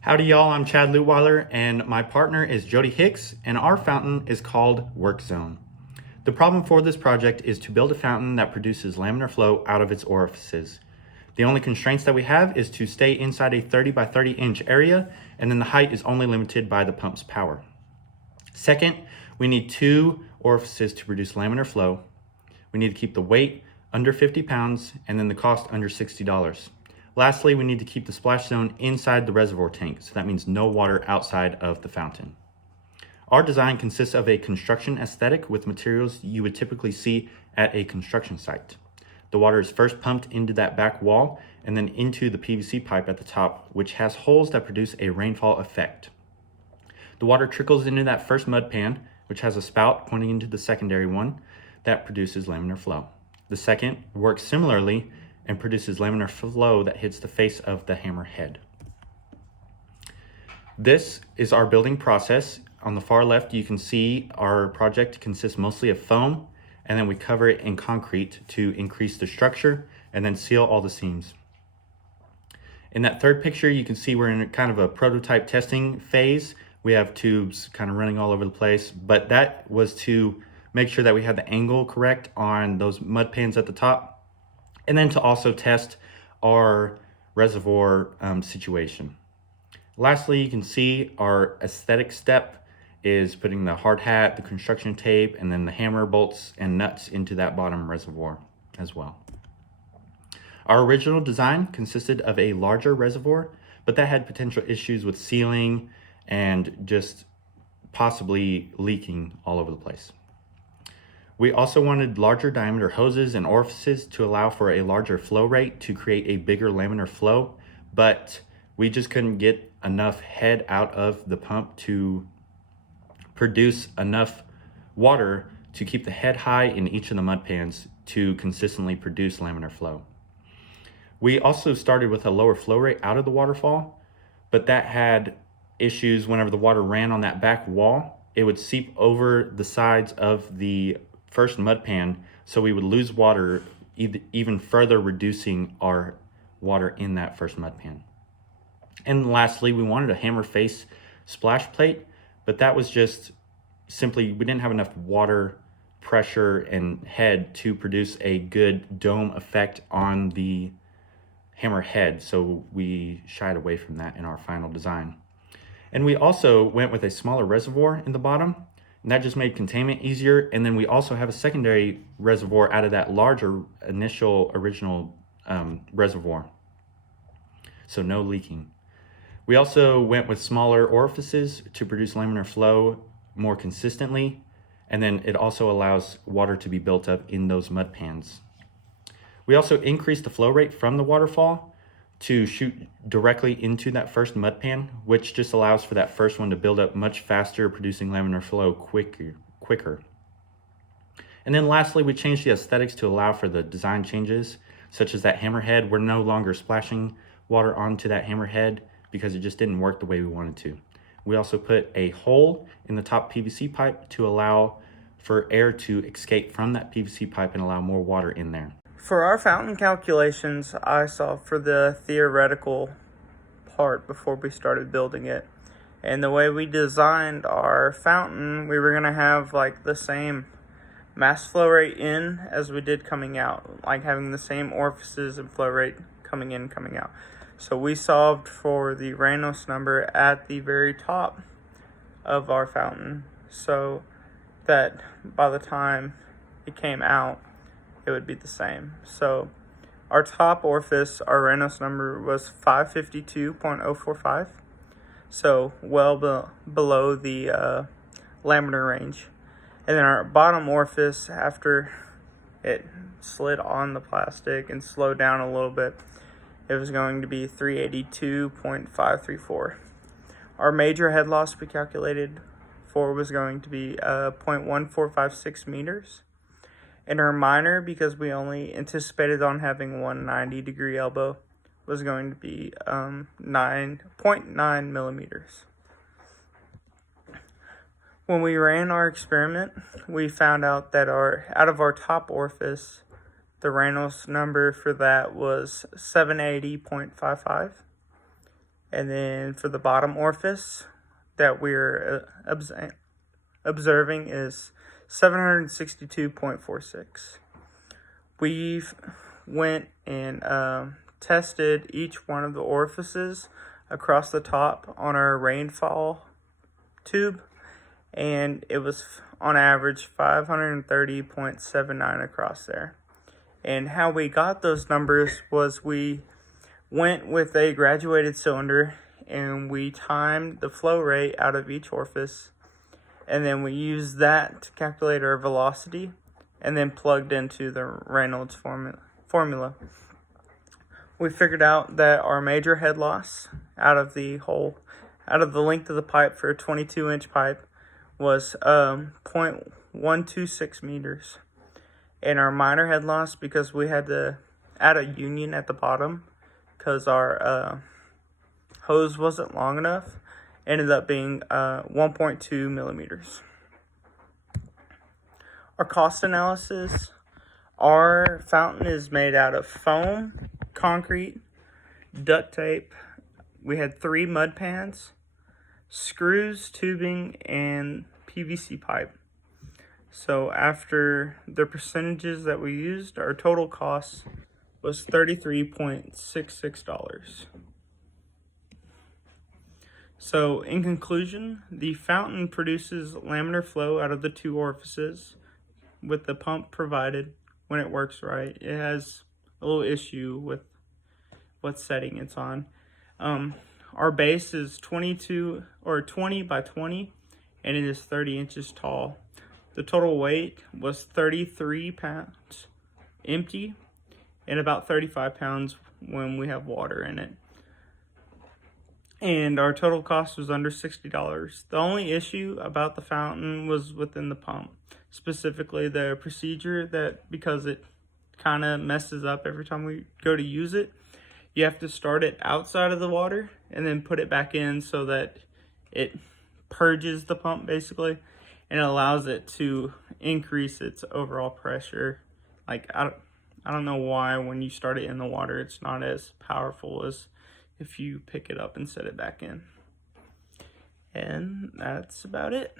Howdy y'all, I'm Chad Lutweiler and my partner is Jody Hicks and our fountain is called Work Zone. The problem for this project is to build a fountain that produces laminar flow out of its orifices. The only constraints that we have is to stay inside a 30 by 30 inch area, and then the height is only limited by the pump's power. Second, we need 2 orifices to produce laminar flow. We need to keep the weight under 50 pounds and then the cost under $60. Lastly, we need to keep the splash zone inside the reservoir tank, so that means no water outside of the fountain. Our design consists of a construction aesthetic with materials you would typically see at a construction site. The water is first pumped into that back wall and then into the PVC pipe at the top, which has holes that produce a rainfall effect. The water trickles into that first mud pan, which has a spout pointing into the secondary one that produces laminar flow. The second works similarly and produces laminar flow that hits the face of the hammerhead. This is our building process. On the far left, you can see our project consists mostly of foam, and then we cover it in concrete to increase the structure and then seal all the seams. In that third picture, you can see we're in kind of a prototype testing phase. We have tubes kind of running all over the place, but that was to make sure that we had the angle correct on those mud pans at the top, and then to also test our reservoir situation. Lastly, you can see our aesthetic step is putting the hard hat, the construction tape, and then the hammer, bolts, and nuts into that bottom reservoir as well. Our original design consisted of a larger reservoir, but that had potential issues with sealing and just possibly leaking all over the place. We also wanted larger diameter hoses and orifices to allow for a larger flow rate to create a bigger laminar flow, but we just couldn't get enough head out of the pump to produce enough water to keep the head high in each of the mud pans to consistently produce laminar flow. We also started with a lower flow rate out of the waterfall, but that had issues whenever the water ran on that back wall. It would seep over the sides of the first mud pan, so we would lose water, even further reducing our water in that first mud pan. And lastly, we wanted a hammer face splash plate, but that was just simply, we didn't have enough water pressure and head to produce a good dome effect on the hammer head, so we shied away from that in our final design. And we also went with a smaller reservoir in the bottom, and that just made containment easier. And then we also have a secondary reservoir out of that larger original reservoir, so no leaking. We also went with smaller orifices to produce laminar flow more consistently, and then it also allows water to be built up in those mud pans. We also increased the flow rate from the waterfall to shoot directly into that first mud pan, which just allows for that first one to build up much faster, producing laminar flow quicker. And then lastly, we changed the aesthetics to allow for the design changes, such as that hammerhead. We're no longer splashing water onto that hammerhead because it just didn't work the way we wanted to. We also put a hole in the top PVC pipe to allow for air to escape from that PVC pipe and allow more water in there. For our fountain calculations, I saw for the theoretical part before we started building it. And the way we designed our fountain, we were going to have like the same mass flow rate in as we did coming out, like having the same orifices and flow rate coming in, coming out. So we solved for the Reynolds number at the very top of our fountain, so that by the time it came out, it would be the same. So our top orifice, our Reynolds number was 552.045, so well below the laminar range. And then our bottom orifice, after it slid on the plastic and slowed down a little bit, it was going to be 382.534. Our major head loss we calculated for was going to be 0.1456 meters. And our minor, because we only anticipated on having 190-degree elbow, was going to be 9.9 millimeters. When we ran our experiment, we found out that out of our top orifice, the Reynolds number for that was 780.55. And then for the bottom orifice that we're observing is 762.46. We've went and tested each one of the orifices across the top on our rainfall tube, and it was on average 530.79 across there. And how we got those numbers was we went with a graduated cylinder and we timed the flow rate out of each orifice, and then we used that to calculate our velocity and then plugged into the Reynolds formula. We figured out that our major head loss out of the length of the pipe for a 22-inch pipe was 0.126 meters. And our minor head loss, because we had to add a union at the bottom because our hose wasn't long enough, ended up being 1.2 millimeters. Our cost analysis: our fountain is made out of foam, concrete, duct tape. We had 3 mud pans, screws, tubing, and PVC pipe. So after the percentages that we used, our total cost was $33.66. So in conclusion, the fountain produces laminar flow out of the 2 orifices with the pump provided when it works right. It has a little issue with what setting it's on. Our base is 20 by 20, and it is 30 inches tall. The total weight was 33 pounds empty and about 35 pounds when we have water in it. And our total cost was under $60. The only issue about the fountain was within the pump, specifically the procedure, that because it kind of messes up every time we go to use it, you have to start it outside of the water and then put it back in so that it purges the pump basically, and it allows it to increase its overall pressure. Like, I don't know why when you start it in the water it's not as powerful as if you pick it up and set it back in. And that's about it.